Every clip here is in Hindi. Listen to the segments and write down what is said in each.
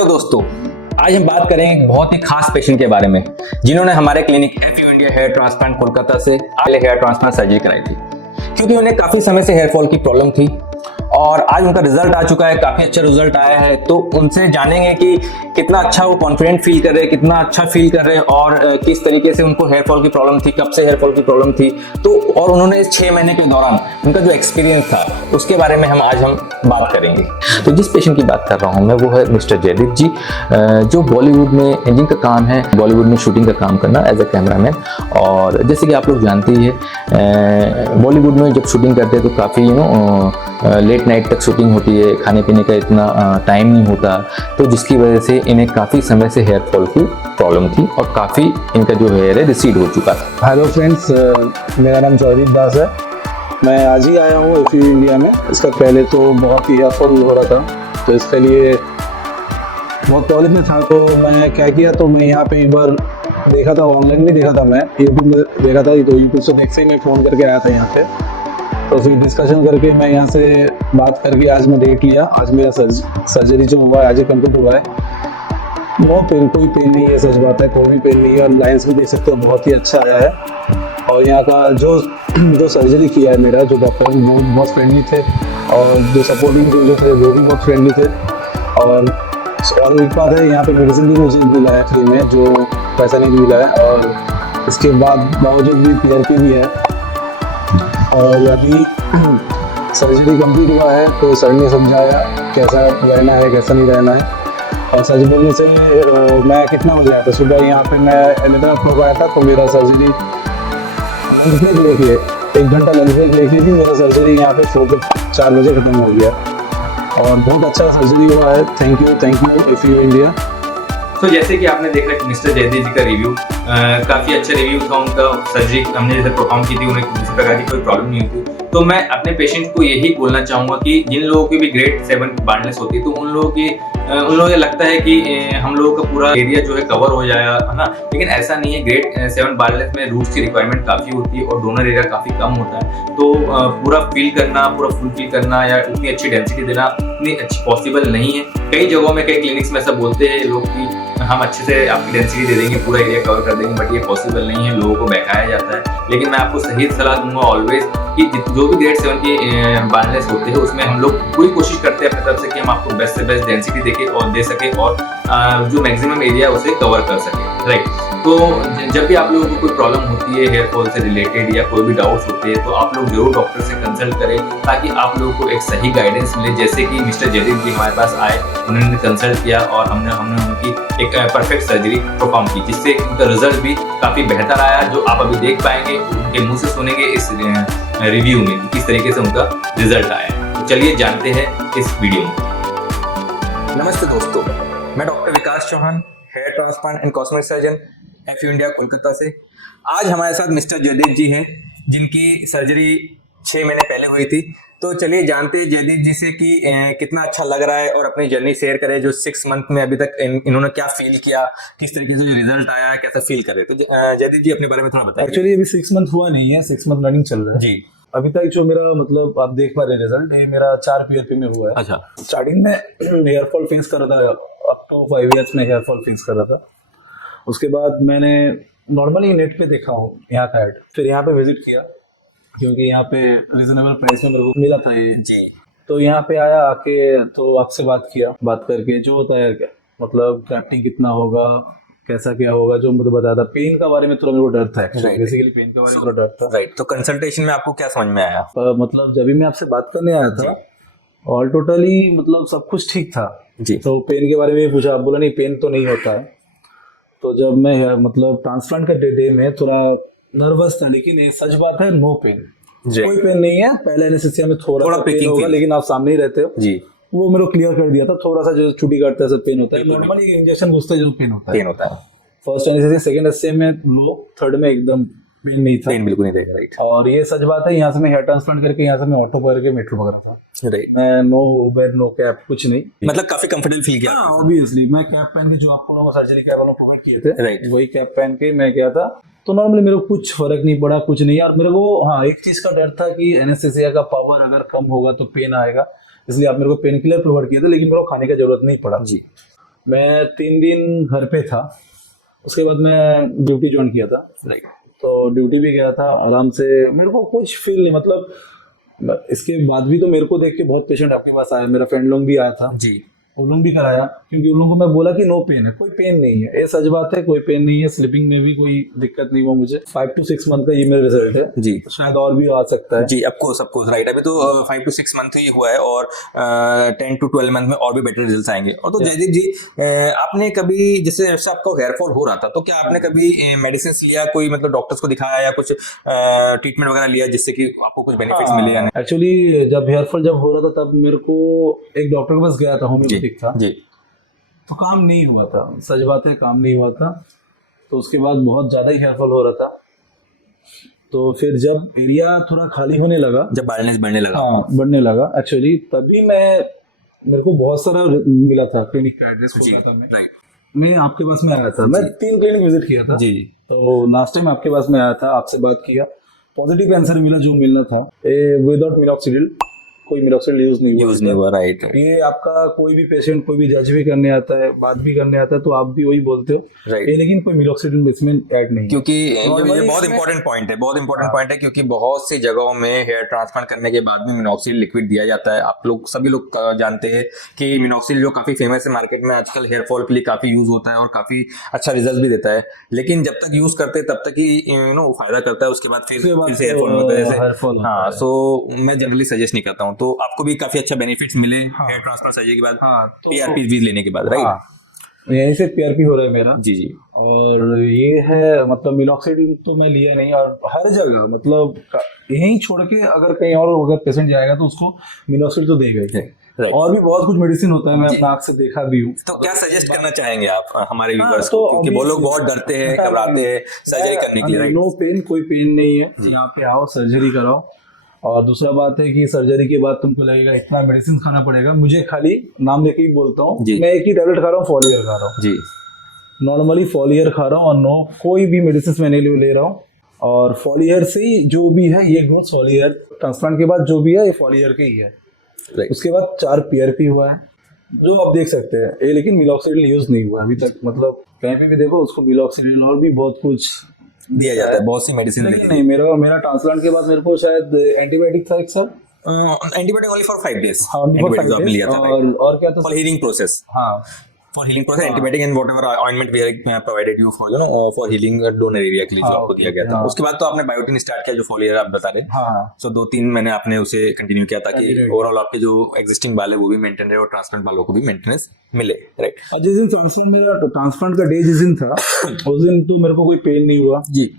हेलो दोस्तों, आज हम बात करेंगे एक बहुत ही खास पेशेंट के बारे में जिन्होंने हमारे clinic F U India hair transplant Kolkata से हेयर ट्रांसप्लांट सर्जरी कराई थी, क्योंकि उन्हें काफी समय से हेयर फॉल की प्रॉब्लम थी और आज उनका रिजल्ट आ चुका है। काफी अच्छा रिजल्ट आया है, तो उनसे जानेंगे कि कितना अच्छा वो कॉन्फिडेंट फील कर रहे हैं, कितना अच्छा फील कर रहे हैं और किस तरीके से उनको हेयर फॉल की प्रॉब्लम थी, कब से हेयर फॉल की प्रॉब्लम थी, तो और उन्होंने इस 6 महीने के दौरान उनका जो एक्सपीरियंस था उसके बारे में आज हम बात करेंगे। तो जिस पेशेंट की बात कर रहा हूँ मैं वो है मिस्टर जयदीप जी, जो बॉलीवुड में जिनका काम है बॉलीवुड में शूटिंग का काम करना एज अ कैमरामैन। और जैसे कि आप लोग जानते ही है, बॉलीवुड में जब शूटिंग करते हैं तो काफ़ी लेट नाइट तक शूटिंग होती है, खाने पीने का इतना टाइम नहीं होता, तो जिसकी वजह से इन्हें काफ़ी समय से हेयर फॉल की प्रॉब्लम थी और काफ़ी इनका जो हेयर है रिसीड हो चुका था। हेलो फ्रेंड्स, मेरा नाम जयदीप दास है। मैं आज ही आया हूँ एफयू इंडिया में। इसका पहले तो बहुत ही हेयर फॉल हो रहा था, तो इसके लिए बहुत प्रॉब्लम में था। तो मैंने क्या किया, तो मैं यहाँ पे एक बार देखा था, ऑनलाइन भी देखा था, मैं यूट्यूब में देखा था, तो यूट्यूब से देख से मैं फ़ोन करके आया था यहाँ पे। तो फिर डिस्कशन करके मैं यहाँ से बात करके आज मैं डेट लिया। आज मेरा सर्जरी जो हुआ है आज ही कंप्लीट हुआ है। नो पेन, कोई पेन नहीं है, सच बात है, कोई भी पेन नहीं है। और लाइन्स भी देख सकते हो, बहुत ही अच्छा आया है। और यहाँ का जो सर्जरी किया है मेरा, जो डॉक्टर वो बहुत फ्रेंडली थे और जो सपोर्टिंग जो थे वो भी बहुत फ्रेंडली थे। और एक बात है, यहाँ पे मेडिसिन भी मुझे मिला है फ्री में, जो पैसा नहीं मिला है। और इसके बाद बावजूद भी PRP भी है। और अभी सर्जरी कंप्लीट हुआ है, तो सर ने समझाया कैसा रहना है कैसा नहीं रहना है। और सच बोलने से मैं कितना बजे आया था सुबह, यहाँ पे मैं हैदराबाद को आया था, तो मेरा सर्जरी लंच ब्रेक लेके 1 घंटा लंच ब्रेक लेके भी मेरा सर्जरी यहाँ पे 4 बजे खत्म हो गया। और बहुत अच्छा सर्जरी हुआ है। Thank you FU India. तो जैसे कि आपने देखा कि मिस्टर जयदीप जी का रिव्यू काफ़ी अच्छा रिव्यू था उनका। सर्जरी हमने जैसे परफॉर्म की थी, उन्हें किसी प्रकार की कोई प्रॉब्लम नहीं हुई थी। तो मैं अपने पेशेंट को यही बोलना चाहूँगा कि जिन लोगों की भी ग्रेड 7 बार्डनेस होती है, तो उन लोगों को लगता है कि हम लोगों का पूरा एरिया जो है कवर हो जाएगा, है ना। लेकिन ऐसा नहीं है। ग्रेड 7 बार्डनेस में रूट्स की रिक्वायरमेंट काफ़ी होती है और डोनर एरिया काफ़ी कम होता है। तो पूरा फील करना, पूरा फुल फील करना या उतनी अच्छी डेंसिटी देना इतनी अच्छी पॉसिबल नहीं है। कई जगहों में, कई क्लिनिक्स में ऐसा बोलते हैं लोग कि हम अच्छे से आपकी डेंसिटी दे देंगे, पूरा एरिया कवर कर देंगे, बट ये पॉसिबल नहीं है, लोगों को बहकाया जाता है। लेकिन मैं आपको सही सलाह दूंगा ऑलवेज कि जो भी ग्रेड 7 के बार्डनेस होते हैं उसमें हम लोग पूरी कोशिश करते हैं अपनी तरफ से कि हम आपको बेस्ट से बेस्ट डेंसिटी दे सके और जो मैक्सिमम एरिया है उसे कवर कर सके, राइट। तो जब भी आप लोगों को कोई प्रॉब्लम होती है हेयर फॉल से रिलेटेड या कोई भी डाउट्स होते हैं, तो आप लोग जरूर डॉक्टर से कंसल्ट करें ताकि आप लोगों को एक सही गाइडेंस मिले। जैसे कि मिस्टर जयदीप जी हमारे पास आए, उन्होंने कंसल्ट किया और हमने उनकी एक परफेक्ट सर्जरी परफॉर्म की, जिससे उनका रिजल्ट भी काफ़ी बेहतर आया, जो आप अभी देख पाएंगे, उनके मुँह से सुनेंगे इस रिव्यू में कि किस तरीके से उनका रिजल्ट आया है। तो चलिए जानते हैं इस वीडियो में। नमस्ते दोस्तों, मैं doctor Vikas Chauhan, hair transplant and cosmetic surgeon F U India Kolkata से। आज हमारे साथ मिस्टर जयदीप जी हैं, जिनकी सर्जरी 6 महीने पहले हुई थी। तो चलिए जानते हैं जयदीप जी से कि कितना अच्छा लग रहा है और अपनी जर्नी शेयर करें, जो 6 मंथ में अभी तक इन्होंने क्या फील किया, किस तरीके से जो रिजल्ट आया है, कैसा फील कर रहे थे। तो जयदीप जी अपने बारे में थोड़ा बताइए। एक्चुअली अभी 6 मंथ हुआ नहीं है, 6 मंथ रनिंग चल रहा है जी। अभी तक जो मेरा मतलब आप देख पा रहे हैं रिजल्ट, ये मेरा 4 PRP में हुआ है। अच्छा। स्टार्टिंग में हेयर फॉल फेस कर रहा था, अप टू 5 ईयर्स में हेयर फॉल फेस कर रहा था। उसके बाद मैंने नॉर्मली नेट पे देखा हूँ यहाँ का एड, फिर यहाँ पे विजिट किया क्योंकि यहाँ पे रीजनेबल प्राइस में मेरे को मिला था ये जी। तो यहाँ पे आया, आके तो आपसे बात किया, बात करके जो होता है क्या मतलब ग्राफ्टिंग कितना होगा, कैसा क्या होगा, जो मुझे बताया था। पेन का बारे में थोड़ा मेरे को डर था, बेसिकली पेन के बारे में थोड़ा डर था, राइट। तो कंसल्टेशन में आपको क्या समझ में आया? मतलब जब भी मैं आपसे बात करने आया था और टोटली मतलब सब कुछ ठीक था जी। तो पेन के बारे में पूछा, आप बोला नहीं पेन तो नहीं होता है। तो जब मैं मतलब ट्रांसप्लांट का डे में थोड़ा नर्वस था, लेकिन सच बात है, नो पेन, कोई पेन नहीं है। पहले एनेस्थीसिया में थोड़ा पेन होगा, लेकिन आप सामने ही रहते हो जी, वो मेरे को क्लियर कर दिया था। थोड़ा सा जो छुट्टी काटता है सब पेन होता है, नॉर्मली इंजेक्शन घुसता है जो पेन होता है। फर्स्ट एनेस्थीसिया, सेकंड एनेस्थीसिया में लो, थर्ड में एकदम पेन नहीं था, पेन बिल्कुल नहीं था, राइट। और ये सच बात है, यहाँ से मैं हेयर ट्रांसप्लांट करके यहाँ से मैं ऑटो करके मेट्रो पकड़ा था, राइट। मैं नो उबर नो कैब कुछ नहीं, मतलब काफी कंफर्टेबल फील किया। हाँ ऑब्वियसली, मैं कैब पहन के जो आप लोगों को सर्जरी कैब वालों प्रोवाइड किए थे, राइट, वही कैब पहन के मैं गया था। तो नॉर्मली मेरे को कुछ फर्क नहीं पड़ा, कुछ नहीं। और मेरे को हाँ एक चीज का डर था कि एनेस्थीसिया का पावर अगर कम होगा तो पेन आएगा, इसलिए आप मेरे को पेन किलर प्रोवाइड किए थे, लेकिन मेरे को खाने का जरूरत नहीं पड़ा जी। मैं 3 दिन घर पे था, उसके बाद मैं ड्यूटी ज्वाइन किया था। राइट। तो ड्यूटी भी गया था आराम से, मेरे को कुछ फील नहीं, मतलब इसके बाद भी तो मेरे को देख के बहुत पेशेंट आपके पास आया, मेरा फ्रेंड लोग भी आया था, जी उन लोग भी कराया, क्योंकि उन लोगों को मैं बोला कि नो पेन है, कोई पेन नहीं है, ये सच बात है, कोई पेन नहीं है, स्लीपिंग में भी कोई दिक्कत नहीं हुआ मुझे। 5 to 6 मंथ का ये मेरा रिजल्ट है जी शायद और भी आ सकता है। जी, ऑफ कोर्स राइट। अभी तो 5 to 6 मंथ ही हुआ है और 10 to 12 मंथ में और भी बेटर रिजल्ट्स आएंगे। और तो जयदीप जी, आपने कभी जैसे आपका हेयर फॉल हो रहा था तो क्या आपने कभी मेडिसिन लिया, कोई मतलब डॉक्टर्स को दिखाया या कुछ ट्रीटमेंट वगैरह लिया जिससे कि आपको कुछ बेनिफिट्स मिले या नहीं? एक्चुअली जब हेयर फॉल जब हो रहा था तब मेरे को एक डॉक्टर के पास गया था, होम्योपैथिक था, जी तो काम नहीं हुआ था, सच बात है, काम नहीं हुआ था। तो उसके बाद बहुत ज्यादा ही हेयर फॉल हो रहा था, तो फिर जब एरिया थोड़ा खाली होने लगा, जब बाइलनेस बढ़ने लगा। हाँ बढ़ने लगा एक्चुअली, तभी मेरे को बहुत सारा मिला था क्लिनिक का एड्रेस जी कोलकाता में। राइट। मैं आपके पास में आया था, मैं 3 क्लिनिक विजिट किया था। जी तो लास्ट टाइम आपके पास में आया था, आपसे बात किया, पॉजिटिव आंसर मिला जो मिलना था, विदाउट मिनॉक्सिडिल, कोई मिनॉक्सिडिल यूज नहीं हुआ। राइट। ये आपका कोई भी पेशेंट कोई भी जज भी करने आता है, बात भी करने आता है, तो आप भी वही बोलते हो राइट। ये, लेकिन कोई मिनॉक्सिडिल इसमें ऐड नहीं है। क्योंकि ये Normally बहुत इसमें- इंपॉर्टेंट पॉइंट है, बहुत इंपॉर्टेंट पॉइंट है, क्योंकि बहुत सी जगहों में हेयर ट्रांसप्लांट करने के बाद भी मिनॉक्सिडिल लिक्विड दिया जाता है। आप लोग सभी लोग जानते हैं कि मिनॉक्सिडिल जो काफी फेमस है मार्केट में आजकल, हेयर फॉल के लिए काफी यूज होता है और काफी अच्छा रिजल्ट भी देता है, लेकिन जब तक यूज करते हैं तब तक ही फायदा करता है, उसके बाद फिर से हेयर फॉल होता है hair जैसे। fall होता हाँ, है। सो मैं जनरली सजेस्ट नहीं करता हूँ। तो आपको भी काफी अच्छा बेनिफिट्स मिले हेयर ट्रांसप्लांट सर्जरी के बाद, हाँ, तो- पीआरपी भी लेने के बाद, राइट? हाँ, यहीं से पीआरपी हो रहा है मेरा। जी जी और ये है मतलब मिनॉक्सिडिल तो मैं लिया नहीं, और हर जगह मतलब यहीं छोड़ के अगर कहीं और अगर पेशेंट जाएगा तो उसको मिनॉक्सिडिल तो देगा ही। राइट। और भी बहुत कुछ मेडिसिन होता है, मैं अपना आँख से देखा भी हूँ। तो क्या सजेस्ट करना चाहेंगे आप हमारे हाँ, व्यूअर्स तो को, क्योंकि वो लोग obviously- बहुत डरते हैं, घबराते हैं सर्जरी करने के लिए, राइट? नो पेन, कोई पेन नहीं है, यहाँ पे आओ सर्जरी कराओ। और दूसरा बात है कि सर्जरी के बाद तुमको लगेगा इतना मेडिसिन खाना पड़ेगा, मुझे खाली नाम लेके ही बोलता हूँ, जी। मैं एक ही टैबलेट खा रहा हूँ, फॉलियर खा रहा हूँ, जी नॉर्मली फॉलियर खा रहा हूँ, और नो कोई भी मेडिसिन मैं नहीं ले रहा हूँ। और फॉलियर से ही जो भी है ये ग्रोथ, फॉलियर ट्रांसप्लांट के बाद जो भी है ये फॉलियर के ही है। राइट। उसके बाद 4 पीआरपी हुआ है जो आप देख सकते हैं ये, लेकिन मिलॉक्सिडिल यूज नहीं हुआ अभी तक, मतलब कहीं पे भी देखो उसको मिलॉक्सिडिल और भी बहुत कुछ दिया जाता है, बहुत सी मेडिसिन लेकिन नहीं, मेरा ट्रांसप्लांट के बाद मेरे को शायद एंटीबायोटिक था एक sir, antibiotic only for 5 days, हाँ, only for 5 आपने days, लिया था, राइट? और क्या था फॉर हीलिंग प्रोसेस, हाँ for healing process antibiotic and whatever ointment we have provided you for for healing donor area के लिए जो हाँ, आपको दिया गया था। हाँ। उसके बाद तो आपने बायोटिन स्टार्ट किया जो फॉलियर आप बता रहे। हाँ सो 2-3 महीने आपने उसे कंटिन्यू किया ताकि Continue। ओवरऑल आपके जो एग्जिस्टिंग बाल है वो भी मेंटेन रहे और ट्रांसप्लांट बालों को भी मेंटेनेंस मिले, राइट? और जिस दिन ट्रांसप्लांट का डे जिस दिन था उस दिन तो मेरे को कोई पेन नहीं हुआ। जी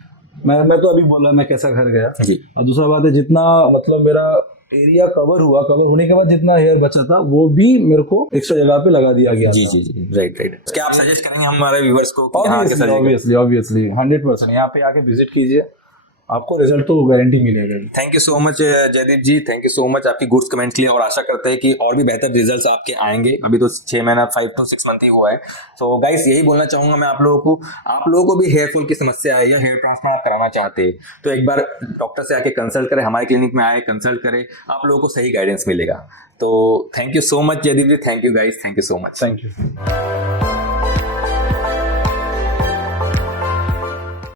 मैं तो अभी बोला मैं कैसा घर गया। जी और दूसरा बात है जितना मतलब मेरा एरिया कवर होने के बाद जितना हेयर बचा था वो भी मेरे को एक्स्ट्रा जगह पे लगा दिया गया जी था। जी जी राइट राइट। क्या आप सजेस्ट करेंगे हमारे व्यूअर्स को कि यहाँ आके सर्जरी? ऑब्वियसली 100% यहाँ पे आके विजिट कीजिए, आपको रिजल्ट तो गारंटी मिलेगा। Thank you so much Jaideep ji, thank you so much आपकी गुड्स कमेंट्स के लिए, और आशा करते हैं कि और भी बेहतर रिजल्ट्स आपके आएंगे। अभी तो 6 महीना 5 to 6 मंथ ही हुआ है। सो गाइस यही बोलना चाहूंगा मैं आप लोगों को भी हेयर फॉल की समस्या है या हेयर ट्रांसप्लांट आप कराना चाहते हैं तो एक बार डॉक्टर से आके कंसल्ट करें, हमारे क्लिनिक में आए कंसल्ट करें, आप लोगों को सही गाइडेंस मिलेगा। तो thank you so much Jaideep ji, thank you guys, thank you so much. Thank you.